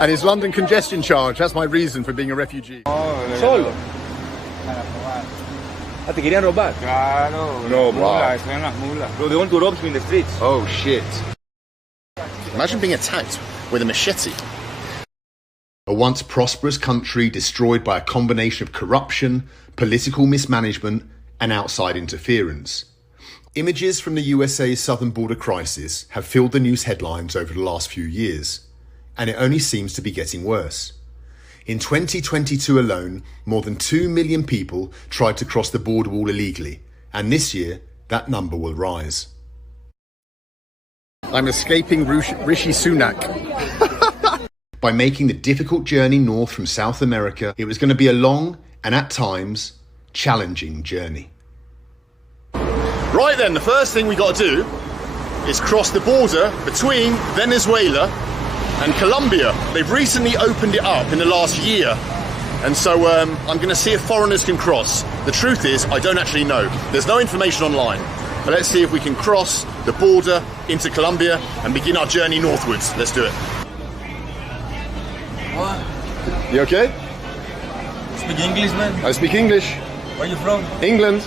And his London congestion charge, that's my reason for being a refugee. Solo. Ah, te querían robar. Claro. No, wow. Estoy en las mulas. Bro, they want to rob him in the streets. Oh, shit. Imagine being attacked with a machete. A once prosperous country destroyed by a combination of corruption, political mismanagement, and outside interference. Images from the USA's southern border crisis have filled the news headlines over the last few years, and it only seems to be getting worse. In 2022 alone, more than 2 million people tried to cross the border wall illegally, and this year, that number will rise. I'm escaping Rishi Sunak. By making the difficult journey north from South America, it was going to be a long and at times challenging journey. Right then, the first thing we got to do is cross the border between Venezuela and Colombia. They've recently opened it up in the last year, and so I'm going to see if foreigners can cross. The truth is, I don't actually know. There's no information online, but let's see if we can cross the border into Colombia and begin our journey northwards. Let's do it. What? You okay? Speak English, man? I speak English. Where you from? England.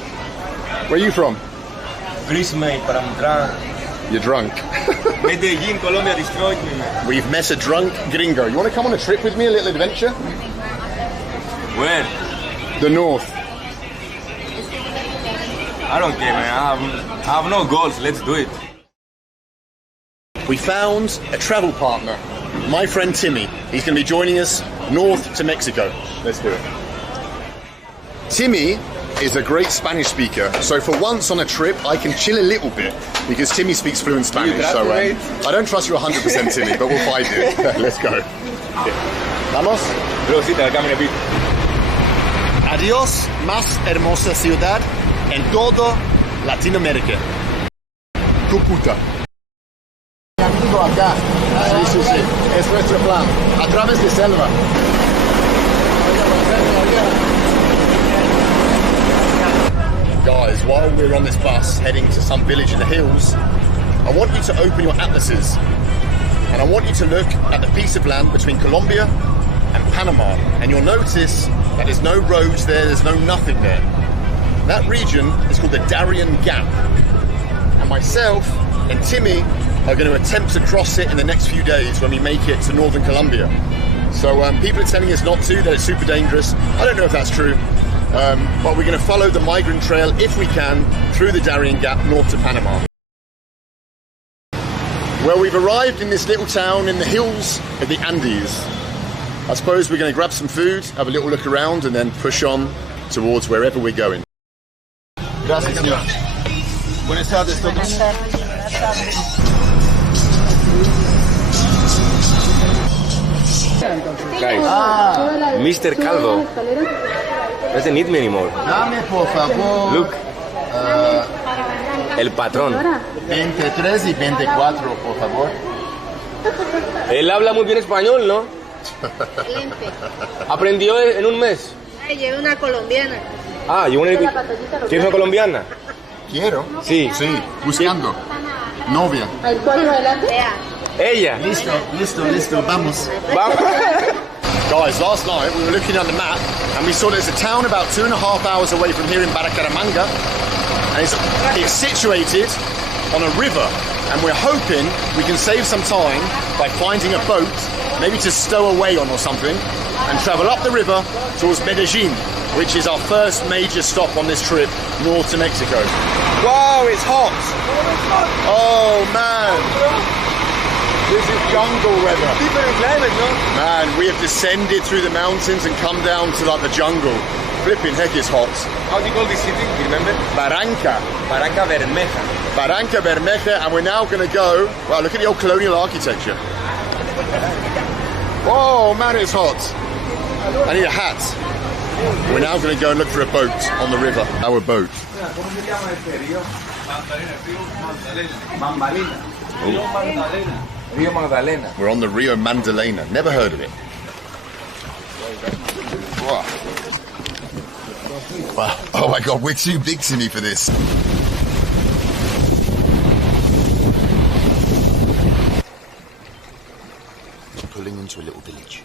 Where are you from? Greece, mate, but I'm drunk. You're drunk. Medellin, Colombia destroyed me, man. We've met a drunk gringo. You want to come on a trip with me, a little adventure? Where? The north. I don't care, man. I have no goals. Let's do it. We found a travel partner, my friend Timmy. He's going to be joining us north to Mexico. Let's do it. Timmy is a great Spanish speaker, so for once on a trip I can chill a little bit because Timmy speaks fluent Spanish. So I don't trust you 100%, Timmy, but we'll fight it. Let's go. Vamos. Adiós, más hermosa ciudad en todo Latinoamérica. Tu puta. Amigo acá. Sí, sí, sí. Es nuestro plan. A través de selva. Guys, while we're on this bus heading to some village in the hills, I want you to open your atlases and I want you to look at the piece of land between Colombia and Panama, and you'll notice that there's no roads there, there's no nothing there. That region is called the Darien Gap, and myself and Timmy are going to attempt to cross it in the next few days when we make it to northern Colombia. So people are telling us not to, that it's super dangerous. I don't know if that's true. But we're going to follow the migrant trail, if we can, through the Darien Gap north to Panama. Well, we've arrived in this little town in the hills of the Andes. I suppose we're going to grab some food, have a little look around, and then push on towards wherever we're going. Gracias, señor. Buenas tardes, todos. Guys, Mr. Calvo doesn't need me anymore. Dame, por favor. Look. El patrón. 23 y 24, por favor. Él habla muy bien español, ¿no? Aprendió en un mes. Llevo una colombiana. Ah, ¿quieres una colombiana? Quiero. Sí. Sí, buscando. Novia. Ella. Listo, vamos. Guys, last night we were looking at the map and we saw there's a town about 2.5 hours away from here in Barrancaramanga, and it's situated on a river, and we're hoping we can save some time by finding a boat, maybe to stow away on or something, and travel up the river towards Medellin, which is our first major stop on this trip north to Mexico. Wow, it's hot! Oh man! This is jungle weather. Different climate, no? Man, we have descended through the mountains and come down to like the jungle. Flipping heck, it's hot. How do you call this city? Do you remember? Barranca Bermeja. Bermeja, and we're now going to go. Wow, look at the old colonial architecture. Oh man, it's hot. I need a hat. We're now going to go and look for a boat on the river. Our boat. Rio Magdalena. We're on the Rio Magdalena. Never heard of it. Wow. Oh my God, we're too big to me for this. Pulling into into a little village.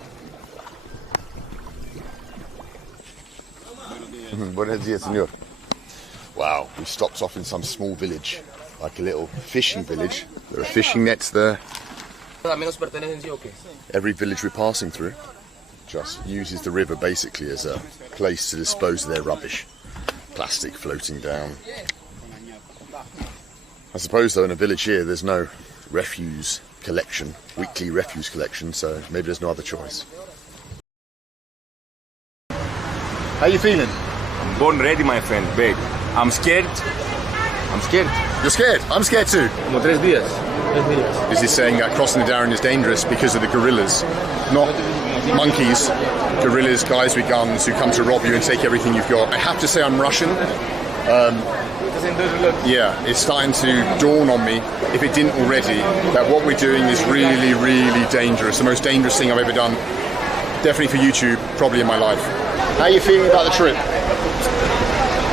Buenos dias, señor. Wow, we stopped off in some small village, like a little fishing village. There are fishing nets there. Every village we're passing through just uses the river basically as a place to dispose of their rubbish. Plastic floating down. I suppose though in a village here there's no refuse collection, weekly refuse collection, so maybe there's no other choice. How you feeling? I'm born ready, my friend, babe. I'm scared. I'm scared. You're scared? I'm scared too. Como 3 días. This is saying that crossing the Darien is dangerous because of the gorillas, not monkeys. Gorillas, guys with guns who come to rob you and take everything you've got. I have to say I'm Russian. Yeah, it's starting to dawn on me, if it didn't already, that what we're doing is really, really dangerous. The most dangerous thing I've ever done, definitely for YouTube, probably in my life. How are you feeling about the trip?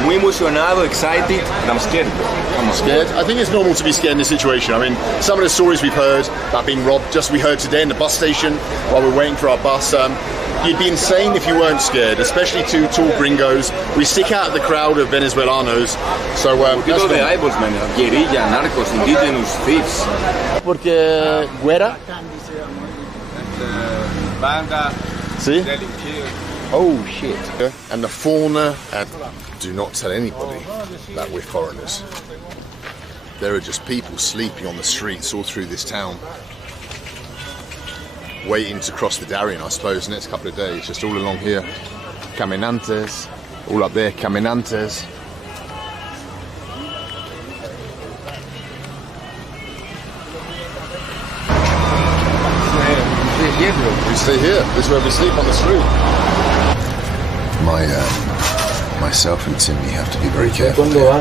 Muy emocionado, excited, and I'm scared. I'm scared. I think it's normal to be scared in this situation. I mean, some of the stories we've heard about being robbed, just we heard today in the bus station while we're waiting for our bus, you'd be insane if you weren't scared, especially two tall gringos. We stick out of the crowd of Venezuelanos. So, People de eyeballs, man. Guerrilla, narcos, indigenous, thieves. Porque güera. Banda. See? Delinquir. Oh shit. And the fauna, and do not tell anybody that we're foreigners. There are just people sleeping on the streets all through this town, waiting to cross the Darien, I suppose, the next couple of days, just all along here. Caminantes, all up there, caminantes. We stay here. This is where we sleep, on the street. Myself and Timmy have to be very careful here.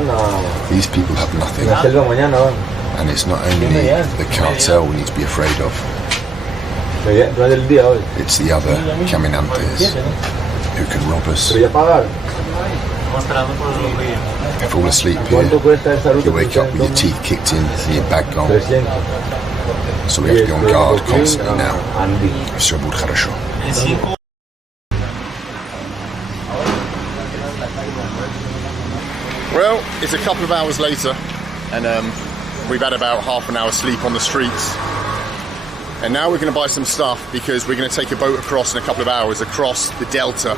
These people have nothing. And it's not only the cartel we need to be afraid of. It's the other caminantes who can rob us. Fall asleep here, you wake up with your teeth kicked in and your bag gone. So we have to be on guard constantly now. Все будет хорошо. Well, it's a couple of hours later, and we've had about half an hour's sleep on the streets. And now we're going to buy some stuff because we're going to take a boat across in a couple of hours across the delta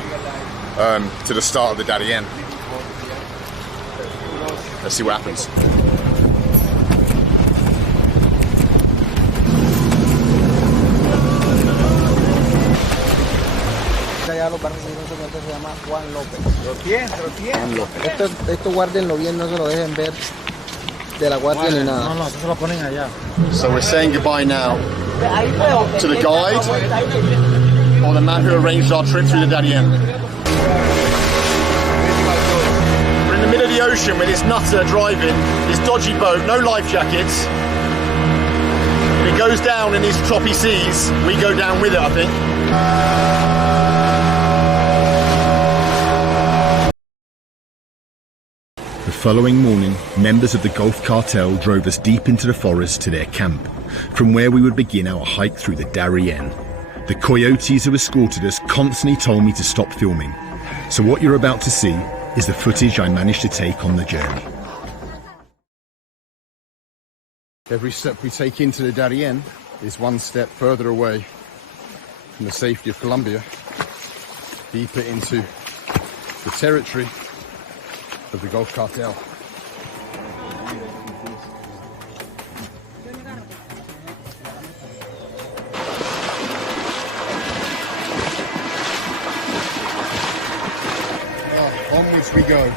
to the start of the Darien. Let's see what happens. Los barcos se llama Juan López. Juan López. Esto guárdenlo bien, no se lo dejen ver de la guardia ni nada. No, se lo ponen allá. So we're saying goodbye now to the guide or the man who arranged our trip through the Darien. We're in the middle of the ocean with this nutter driving his dodgy boat, no life jackets. If it goes down in these choppy seas, we go down with it, I think. The following morning, members of the Gulf Cartel drove us deep into the forest to their camp, from where we would begin our hike through the Darien. The coyotes who escorted us constantly told me to stop filming, so what you're about to see is the footage I managed to take on the journey. Every step we take into the Darien is one step further away from the safety of Colombia, deeper into the territory of the Gulf Cartel. Onwards we go.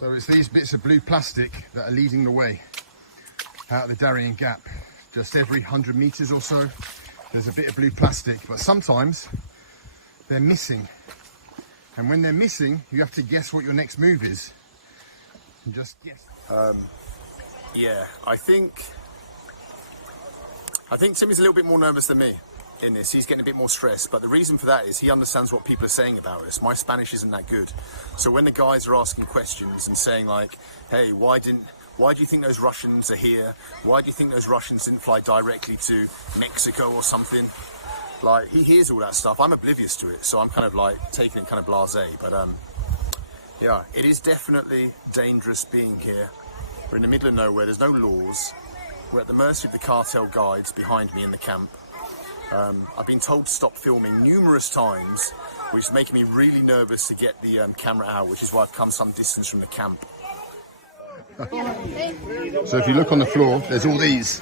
So it's these bits of blue plastic that are leading the way out of the Darien Gap. Just every 100 meters or so, there's a bit of blue plastic, but sometimes they're missing. And when they're missing, you have to guess what your next move is. And just guess. Yeah, I think I think Timmy's a little bit more nervous than me in this. He's getting a bit more stressed, but the reason for that is he understands what people are saying about us. My Spanish isn't that good. So when the guys are asking questions and saying like, hey, why do you think those Russians are here? Why do you think those Russians didn't fly directly to Mexico or something? Like, he hears all that stuff. I'm oblivious to it, so I'm kind of like taking it kind of blasé. But yeah, it is definitely dangerous being here. We're in the middle of nowhere, there's no laws. We're at the mercy of the cartel guides behind me in the camp. I've been told to stop filming numerous times, which is making me really nervous to get the camera out, which is why I've come some distance from the camp. So if you look on the floor, there's all these.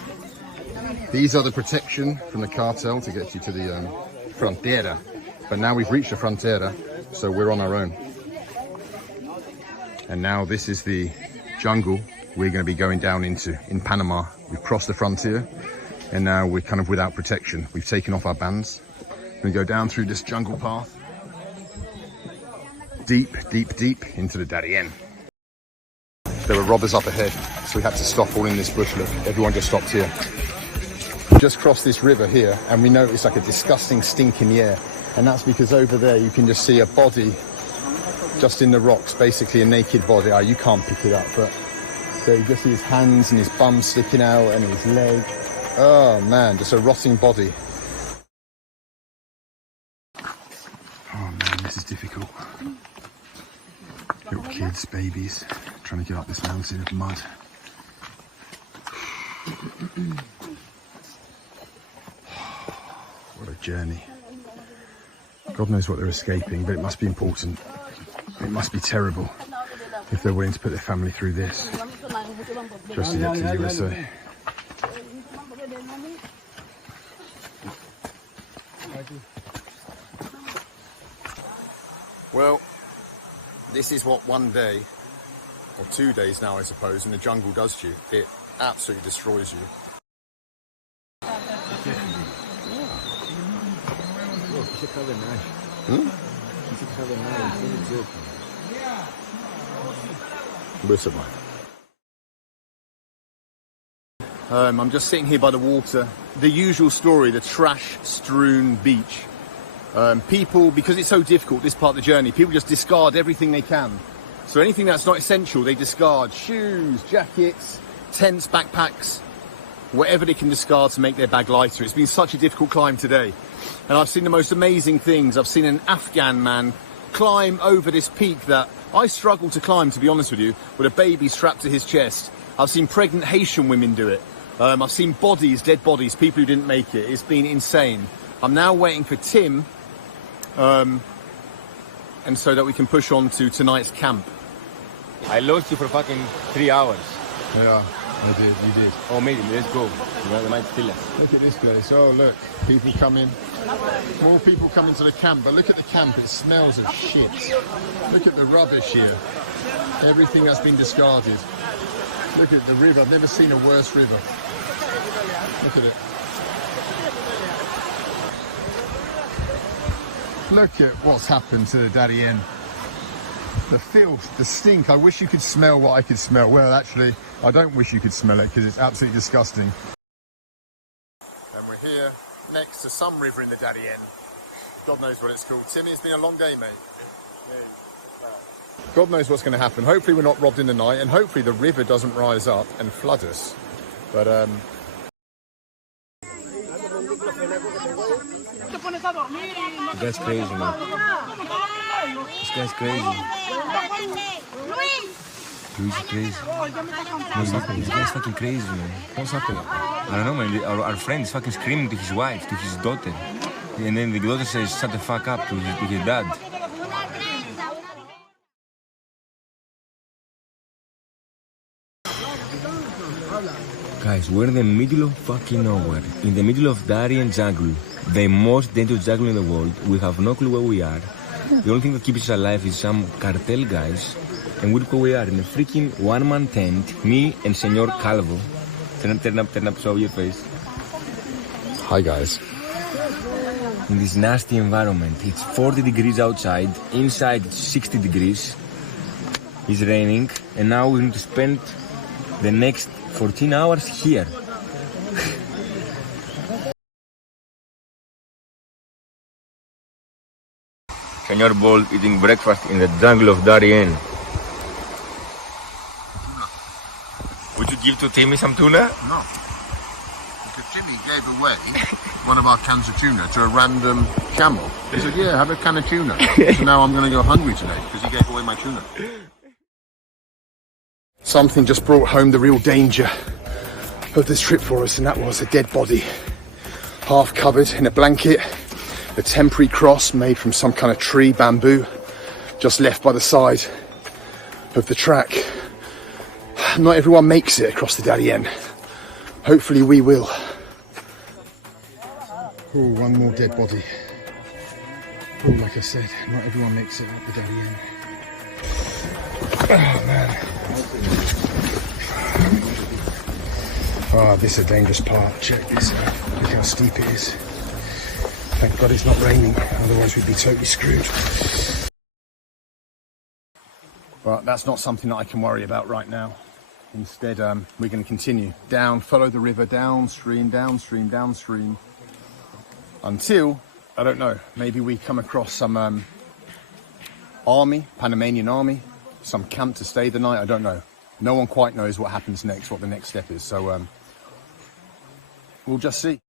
These are the protection from the cartel to get you to the frontera. But now we've reached the frontera, so we're on our own. And now this is the jungle we're going to be going down into in Panama. We've crossed the frontier. And now we're kind of without protection. We've taken off our bands. We go down through this jungle path. Deep, deep, deep into the Darien. There were robbers up ahead, so we had to stop all in this bush. Look, everyone just stopped here. We just crossed this river here, and we noticed like a disgusting stink in the air. And that's because over there you can just see a body just in the rocks, basically a naked body. Oh, you can't pick it up, but so you just see his hands and his bum sticking out and his leg. Oh man, just a rotting body. Oh man, this is difficult. Little kids, babies, trying to get up this mountain of mud. What a journey. God knows what they're escaping, but it must be important. It must be terrible if they're willing to put their family through this just to get to the USA. Well, this is what 1 day, or 2 days now I suppose, in the jungle does to you. It absolutely destroys you. I'm just sitting here by the water. The usual story, the trash-strewn beach. People, because it's so difficult, this part of the journey, people just discard everything they can. So anything that's not essential, they discard. Shoes, jackets, tents, backpacks, whatever they can discard to make their bag lighter. It's been such a difficult climb today. And I've seen the most amazing things. I've seen an Afghan man climb over this peak that I struggle to climb, to be honest with you, with a baby strapped to his chest. I've seen pregnant Haitian women do it. I've seen bodies, dead bodies, people who didn't make it. It's been insane. I'm now waiting for Tim, and so that we can push on to tonight's camp. I lost you for fucking 3 hours. Yeah, you did. Oh, maybe, let's go. They might steal us. Look at this place. Oh, look, people coming. More people coming to the camp, but look at the camp. It smells of shit. Look at the rubbish here. Everything that's been discarded. Look at the river. I've never seen a worse river. Look at it. Look at what's happened to the Darien. The filth, the stink. I wish you could smell what I could smell. Well, actually, I don't wish you could smell it because it's absolutely disgusting. And we're here next to some river in the Darien. God knows what it's called. Timmy, it's been a long day, mate. God knows what's going to happen. Hopefully we're not robbed in the night, and hopefully the river doesn't rise up and flood us. But This guy's crazy, man. This guy's crazy. Luis is crazy. What's happening? This guy's fucking crazy, man. What's happening? I don't know, man. Our friend is fucking screaming to his wife, to his daughter. And then the daughter says, shut the fuck up to his dad. Guys, we're in the middle of fucking nowhere. In the middle of Darien jungle. The most dangerous jungle in the world. We have no clue where we are. The only thing that keeps us alive is some cartel guys. And look where we are, in a freaking one-man tent. Me and Senor Calvo. Turn up, show your face. Hi guys. In this nasty environment. It's 40 degrees outside. Inside it's 60 degrees. It's raining. And now we're going to spend the next 14 hours here. Senor Bolt eating breakfast in the jungle of Darien. Would you give to Timmy some tuna? No. Because Jimmy gave away one of our cans of tuna to a random camel. He said, yeah, have a can of tuna. So now I'm going to go hungry today because he gave away my tuna. Something just brought home the real danger of this trip for us, and that was a dead body, half covered in a blanket, a temporary cross made from some kind of tree, bamboo, just left by the side of the track. Not everyone makes it across the Darien. Hopefully we will. Oh, one more dead body. Oh, like I said, not everyone makes it up the Darien. Oh man. Oh, this is a dangerous part. Check this out. Look how steep it is. Thank God it's not raining, otherwise we'd be totally screwed. But that's not something that I can worry about right now. Instead, we're going to continue down, follow the river, downstream, downstream, downstream, until, I don't know, maybe we come across some army, Panamanian army, some camp to stay the night, I don't know. No one quite knows what happens next, what the next step is, so we'll just see.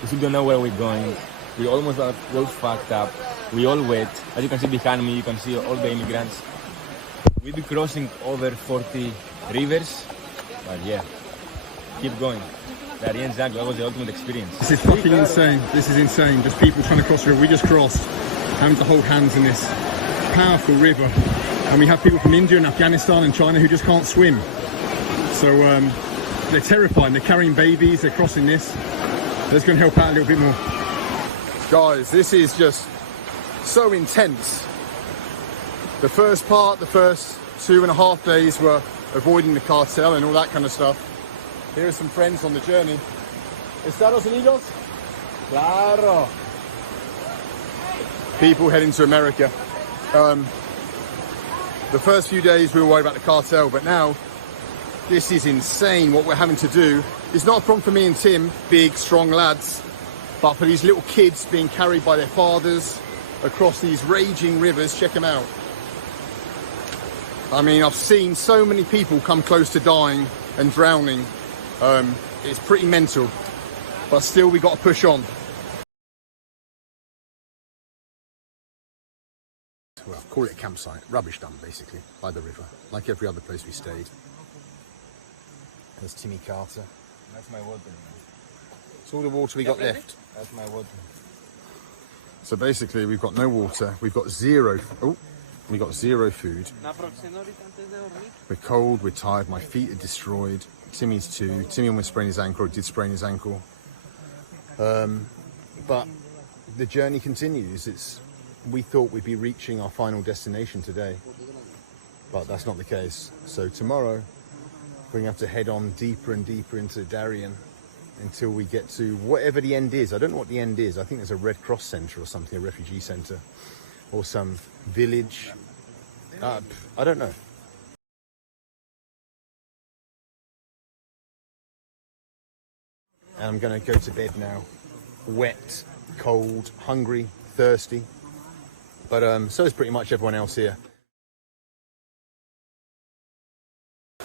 If you don't know where we're going, we almost are all fucked up. We all wet. As you can see behind me, you can see all the immigrants. We'll be crossing over 40 rivers, but yeah, keep going. Darien Jungle, that was the ultimate experience. This is fucking insane. This is insane. Just people trying to cross the river. We just crossed, having to hold hands in this powerful river. And we have people from India and Afghanistan and China who just can't swim. So they're terrified. They're carrying babies. They're crossing this. Let's go and help out a little bit more. Guys, this is just so intense. The first part, the first 2.5 days were avoiding the cartel and all that kind of stuff. Here are some friends on the journey. ¿Estados Unidos? Claro. People heading to America. The first few days we were worried about the cartel, but now this is insane what we're having to do. It's not a problem for me and Tim, big, strong lads, but for these little kids being carried by their fathers across these raging rivers. Check them out. I mean, I've seen so many people come close to dying and drowning. It's pretty mental, but still we got to push on. Well, call it a campsite, rubbish dump basically, by the river, like every other place we stayed. There's Timmy Carter. That's my water. It's all the water we got left. That's my water. So basically we've got no water, we've got zero food. We're cold, we're tired, my feet are destroyed. Timmy's too. Timmy almost sprained his ankle, or did sprain his ankle. But the journey continues. We thought we'd be reaching our final destination today, but that's not the case. So tomorrow we're going to have to head on deeper and deeper into Darien until we get to whatever the end is. I don't know what the end is. I think there's a Red Cross centre or something, a refugee centre, or some village. I don't know. And I'm going to go to bed now, wet, cold, hungry, thirsty, but so is pretty much everyone else here.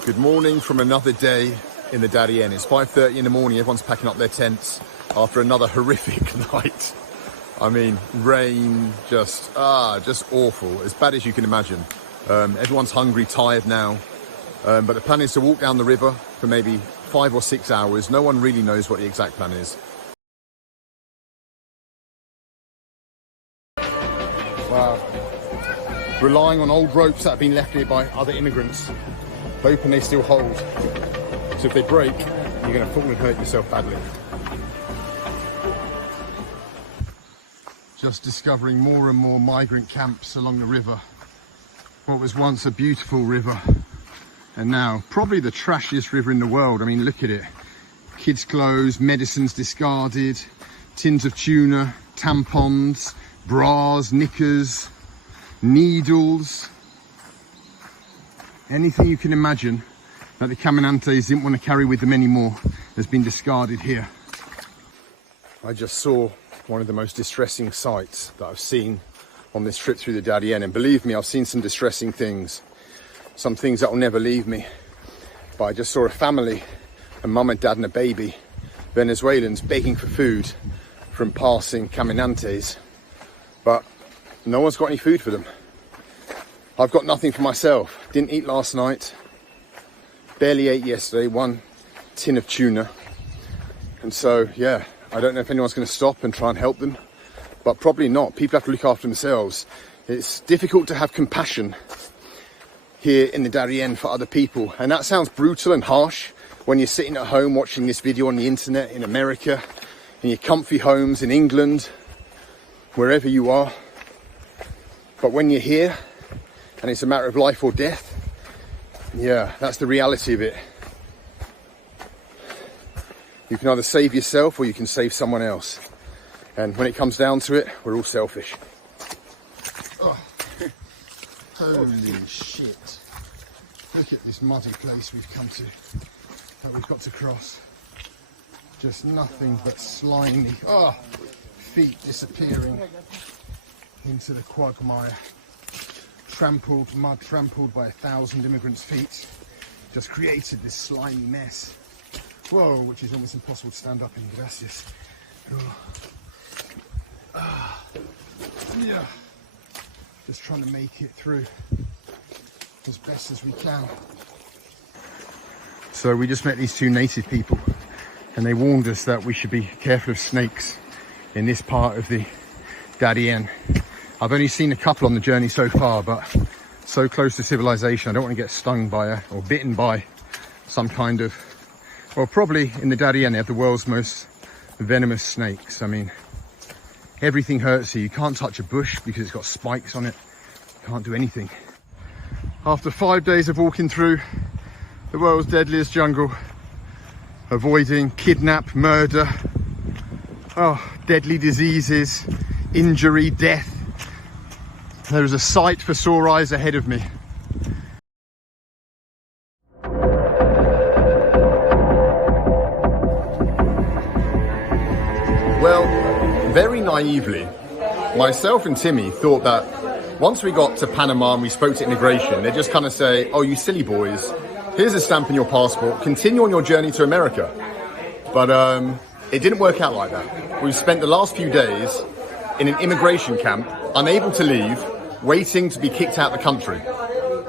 Good morning from another day in the Darien. It's 5:30 in the morning, everyone's packing up their tents after another horrific night. I mean, rain, just awful, as bad as you can imagine. Everyone's hungry, tired now, but the plan is to walk down the river for maybe 5 or 6 hours. No one really knows what the exact plan is. Wow. Relying on old ropes that have been left here by other immigrants, hoping they still hold. So if they break, you're going to fall and hurt yourself badly. Just discovering more and more migrant camps along the river. What was once a beautiful river, and now probably the trashiest river in the world. I mean, look at it. Kids' clothes, medicines discarded, tins of tuna, tampons, bras, knickers, needles. Anything you can imagine that the caminantes didn't want to carry with them anymore has been discarded here. I just saw one of the most distressing sights that I've seen on this trip through the Darien. And believe me, I've seen some distressing things, some things that will never leave me. But I just saw a family, a mum and dad and a baby, Venezuelans begging for food from passing caminantes, but no one's got any food for them. I've got nothing for myself. Didn't eat last night, barely ate yesterday, one tin of tuna. And so, yeah, I don't know if anyone's going to stop and try and help them, but probably not. People have to look after themselves. It's difficult to have compassion here in the Darien for other people. And that sounds brutal and harsh when you're sitting at home watching this video on the internet in America, in your comfy homes in England, wherever you are. But when you're here and it's a matter of life or death, yeah, that's the reality of it. You can either save yourself or you can save someone else. And when it comes down to it, we're all selfish. Oh. Holy shit. Look at this muddy place we've come to, that we've got to cross. Just nothing but slimy, feet disappearing into the quagmire. Trampled, mud trampled by 1,000 immigrants' feet. Just created this slimy mess. Whoa, which is almost impossible to stand up in. Gracias. Yeah. Just trying to make it through as best as we can. So we just met these two native people and they warned us that we should be careful of snakes in this part of the Darien. I've only seen a couple on the journey so far, but so close to civilization, I don't want to get stung by or bitten by some kind of, well, probably in the Darien they have the world's most venomous snakes. I mean, everything hurts you. You can't touch a bush because it's got spikes on it. You can't do anything. After 5 days of walking through the world's deadliest jungle, avoiding kidnap, murder, deadly diseases, injury, death, there is a sight for sore eyes ahead of me. Well, very naively, myself and Timmy thought that once we got to Panama and we spoke to immigration, they'd just kind of say, oh, you silly boys, here's a stamp in your passport, continue on your journey to America. But it didn't work out like that. We've spent the last few days in an immigration camp, unable to leave, waiting to be kicked out of the country.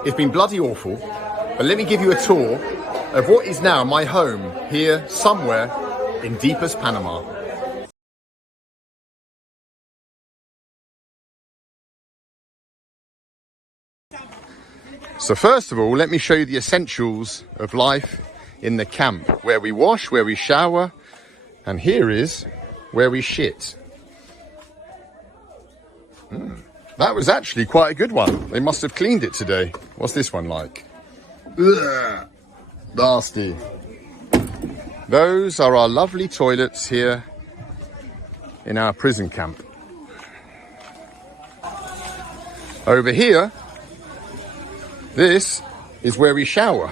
It's been bloody awful, but let me give you a tour of what is now my home here somewhere in deepest Panama. So first of all, let me show you the essentials of life in the camp, where we wash, where we shower, and here is where we shit. That was actually quite a good one. They must have cleaned it today. What's this one like? Ugh, nasty. Those are our lovely toilets here in our prison camp. Over here, this is where we shower.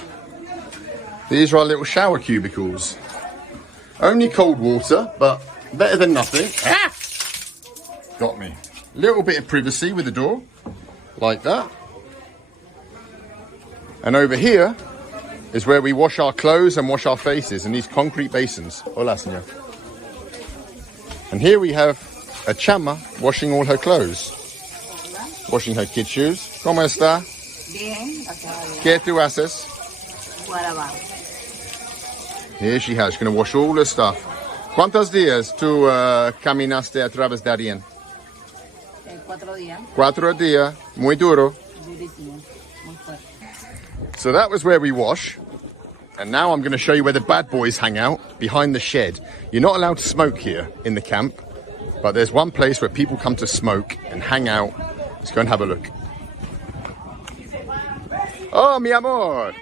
These are our little shower cubicles. Only cold water, but better than nothing. Ah! Got me. Little bit of privacy with the door, like that. And over here is where we wash our clothes and wash our faces in these concrete basins. Hola, señor. And here we have a chama washing all her clothes. Washing her kid shoes. ¿Cómo está? Bien, ¿Qué tú haces? Here she has. She's going to wash all her stuff. ¿Cuántos días tú caminaste a través de Darien? 4 días. 4 días. Muy duro. Durísimo, muy fuerte. So that was where we wash. And now I'm going to show you where the bad boys hang out, behind the shed. You're not allowed to smoke here in the camp, but there's one place where people come to smoke and hang out. Let's go and have a look. Oh, mi amor.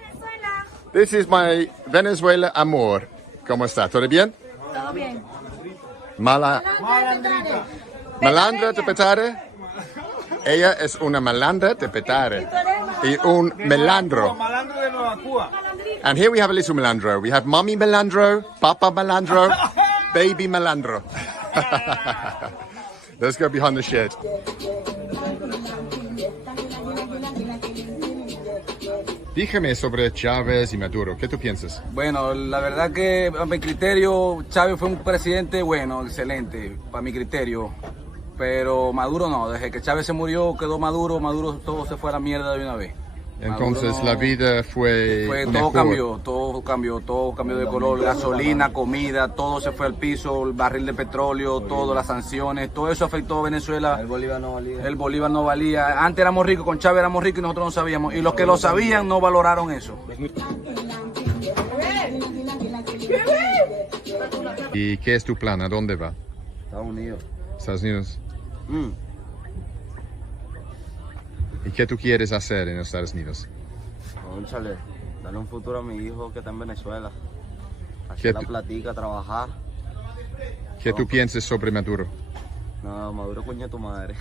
This is my Venezuela amor. ¿Cómo está? ¿Todo bien? Todo bien. Malandra de petare? Ella es una malandra de petare. Y un melandro. And here we have a little melandro. We have mommy melandro, papa melandro, baby melandro. Let's go behind the shed. Dígame sobre Chávez y Maduro. ¿Qué tú piensas? Bueno, la verdad que a mi criterio Chávez fue un presidente bueno, excelente, para mi criterio. Pero Maduro no, desde que Chávez se murió quedó Maduro todo se fue a la mierda de una vez. Entonces Maduro la vida fue todo cambió de color, gasolina, comida, todo se fue al piso, el barril de petróleo, todo, las sanciones, todo eso afectó a Venezuela. El Bolívar no valía. Antes éramos ricos, con Chávez éramos ricos y nosotros no sabíamos. Y los que lo sabían no valoraron eso. ¿Y qué es tu plan? ¿A dónde va? Estados Unidos. Estados Unidos. ¿Y qué tú quieres hacer en los Estados Unidos? Cónchale, darle un futuro a mi hijo que está en Venezuela. ¿Qué Hacer la tú- platica, trabajar. ¿Qué tú piensas sobre Maduro? No, Maduro, coño tu madre.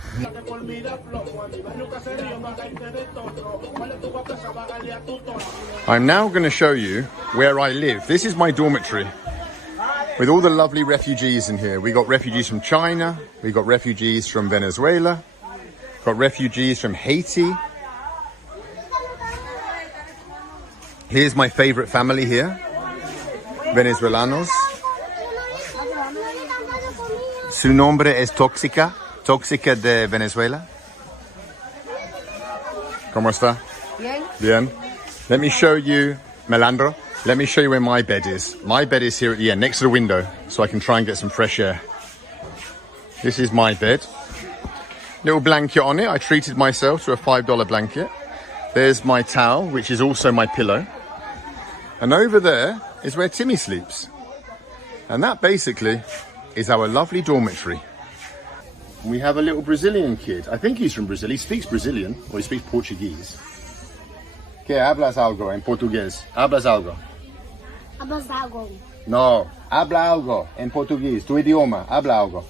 I'm now going to show you where I live. This is my dormitory with all the lovely refugees in here. We got refugees from China, we got refugees from Venezuela, got refugees from Haiti. Here's my favorite family here, Venezuelanos. Su nombre es Tóxica, Tóxica de Venezuela. ¿Cómo está? Bien. Bien. Let me show you, Melandro, let me show you where my bed is. My bed is here at the end, next to the window, so I can try and get some fresh air. This is my bed. Little blanket on it. I treated myself to a $5 blanket. There's my towel, which is also my pillow. And over there is where Timmy sleeps. And that basically is our lovely dormitory. We have a little Brazilian kid. I think he's from Brazil. He speaks Brazilian, or he speaks Portuguese. ¿Qué hablas algo en portugués? ¿Hablas algo? Hablas algo. No, habla algo en portugués. Tu idioma, habla algo.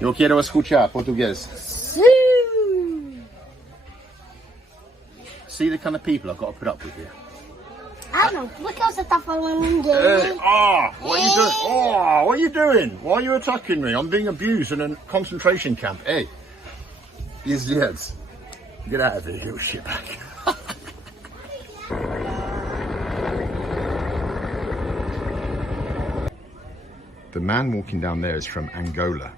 Yo quiero escuchar portugués. Sí. See the kind of people I've got to put up with here. Ah, não. Por que você tá falando inglês? What are you doing? Oh, what are you doing? Why are you attacking me? I'm being abused in a concentration camp. Hey, yes, yes. Get out of here, you little shitbag. The man walking down there is from Angola,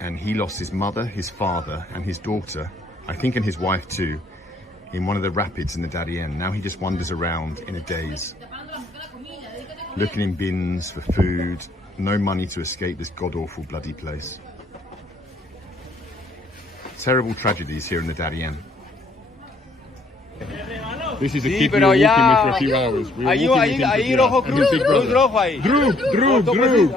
and he lost his mother, his father, and his daughter, I think, and his wife too, in one of the rapids in the Darien. Now he just wanders around in a daze, looking in bins for food, no money to escape this god-awful bloody place. Terrible tragedies here in the Darien. This is a kid we were walking with for a few hours. We were walking with him for a few hours. Drew.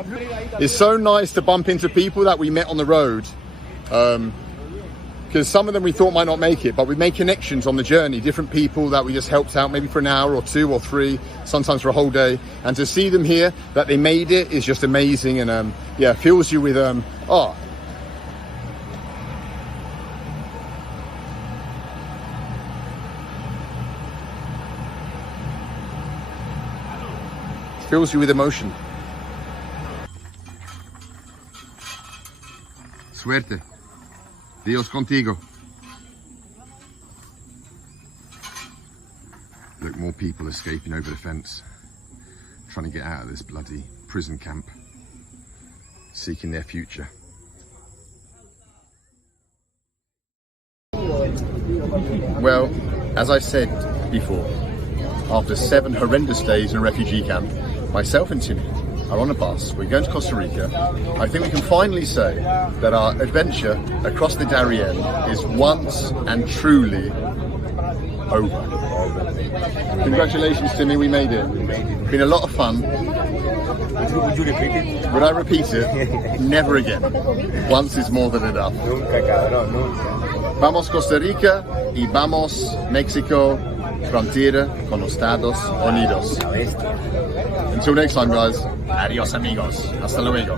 It's so nice to bump into people that we met on the road. Because some of them we thought might not make it, but we made connections on the journey, different people that we just helped out maybe for an hour or two or three, sometimes for a whole day. And to see them here, that they made it, is just amazing. And yeah, fills you with, fills you with emotion. Suerte. Dios contigo. Look, more people escaping over the fence, trying to get out of this bloody prison camp, seeking their future. Well, as I said before, after 7 horrendous days in a refugee camp, myself and Timmy are on a bus. We're going to Costa Rica. I think we can finally say that our adventure across the Darien is once and truly over. Congratulations, Timmy, we made it. It's been a lot of fun. Would you repeat it? Would I repeat it? Never again. Once is more than enough. Nunca, cabrón, nunca. Vamos Costa Rica y vamos México, frontera con los Estados Unidos. Until next time, guys. Adios, amigos. Hasta luego.